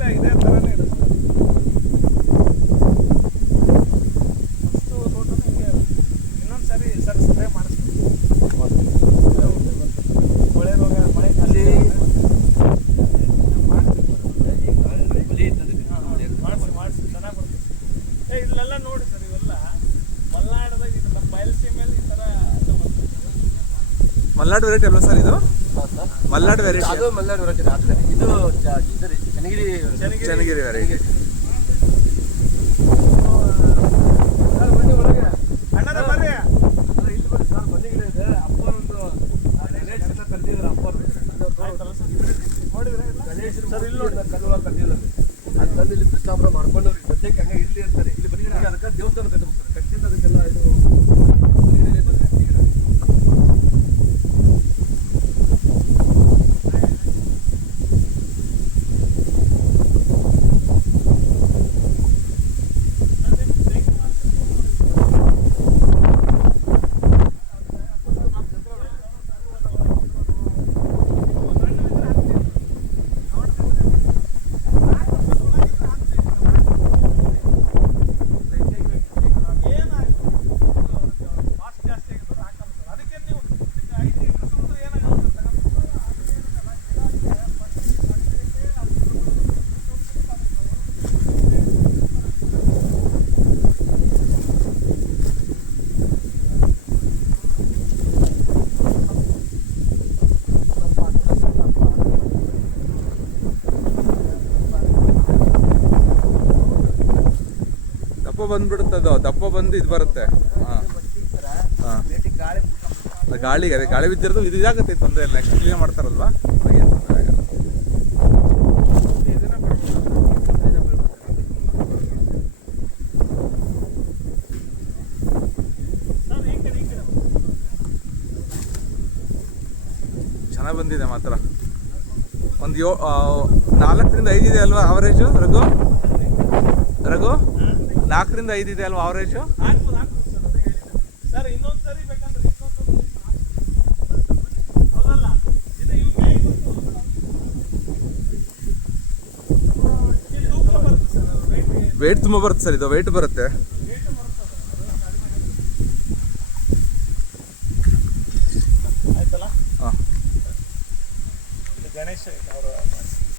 ಮೇಲೆ ಇದೇ ಥರನೇ ಇರುತ್ತೆ. ಫಸ್ಟು ತೋಟನ ಹಿಂಗೆ ಇನ್ನೊಂದು ಸರಿ ಸರ್ ಸ್ಪ್ರೇ ಮಾಡಿಸ್ತೀವಿ. ಮಳೆ ರೋಗ ಮಳೆ ಜಾಸ್ತಿ ಮಾಡಿಸಿ ಚೆನ್ನಾಗಿ ಬರ್ತದೆ. ಇಲ್ಲೆಲ್ಲ ನೋಡಿ ಸರ್, ಇವೆಲ್ಲ ಮಲ್ನಾಡದಾಗ ಇದು ನಮ್ಮ ಬಯಲುಸೀಮೆಯಲ್ಲಿ ಈ ಥರ ಮಲ್ನಾಡು ವೆರೈಟಿ ಅಲ್ವಾ ಸರ್ ಇದು? ಮಲ್ನಾಡು ವೆರೈಟಿ. ಅದು ಮಲ್ನಾಡು ವೆರೈಟಿ. ಇದು ಚನ್ನಗಿರಿ ವೆರೈಟಿ. ಅಣ್ಣನ ಬರ್ರಿ. ಇಲ್ಲಿ ಬರೀ ಸರ್ ಬನ್ನಿ ಗಿಡ ಇದೆ. ಅಪ್ಪನೊಂದು ಗಣೇಶನ ಕರೆದಿದ್ರು. ಅಪ್ಪನ ನೋಡಿದ್ರೆ ಸರ್ ಇಲ್ಲಿ ನೋಡಿ ಕಲ್ಲುಳ ಕರೆದಿದ್ದಾರೆ. ಅದು ತಂದು ಇಲ್ಲಿ ಪ್ರಸ್ತಾಪನ ಮಾಡ್ಕೊಂಡು ಸದ್ಯಕ್ಕೆ ಹಂಗೆ ಇರಲಿ ಅಂತಾರೆ. ಇಲ್ಲಿ ಬನ್ನಿ ಗಿಡ ಅದಕ್ಕೆ ದೇವಸ್ಥಾನ ಕಟ್ಟಿಸ್ತಾರೆ. ಕಟ್ಟಿಂದ ಅದಕ್ಕೆಲ್ಲ ಇದು ಬಂದ್ಬಿಡುತ್ತೆ. ಅದು ದಪ್ಪ ಬಂದು ಇದು ಬರುತ್ತೆ. ಗಾಳಿಗೆ ಅದೇ ಗಾಳಿ ಬಿದ್ದಿರೋದು ಇದು ಇದಾಗುತ್ತೆ, ತೊಂದರೆ ಇಲ್ಲ. ನೆಕ್ಸ್ಟ್ ಕ್ಲೀನ್ ಮಾಡ್ತಾರಲ್ವಾ, ಏನು ತೊಂದರೆ ಆಗಲ್ಲ. ಚೆನ್ನಾಗಿ ಬಂದಿದೆ ಮಾತ್ರ. ಒಂದು 4ರಿಂದ 5 ಇದೆ ಅಲ್ವಾ ಅವರೇಜು ರಘು? 4ರಿಂದ 5 ಇದೆ ಅಲ್ವಾ ಅವರೇಜು? ಸರ್ ಇನ್ನೊಂದು ಸರಿ ಬೇಕಂದ್ರೆ ಹೌದಲ್ಲ, ವೇಟ್ ತುಂಬ ಬರುತ್ತೆ ಸರ್. ಇದು ವೇಟ್ ಬರುತ್ತೆ. ಆಯ್ತಲ್ಲ. ಹಾಂ, ಗಣೇಶ್ ಅವರು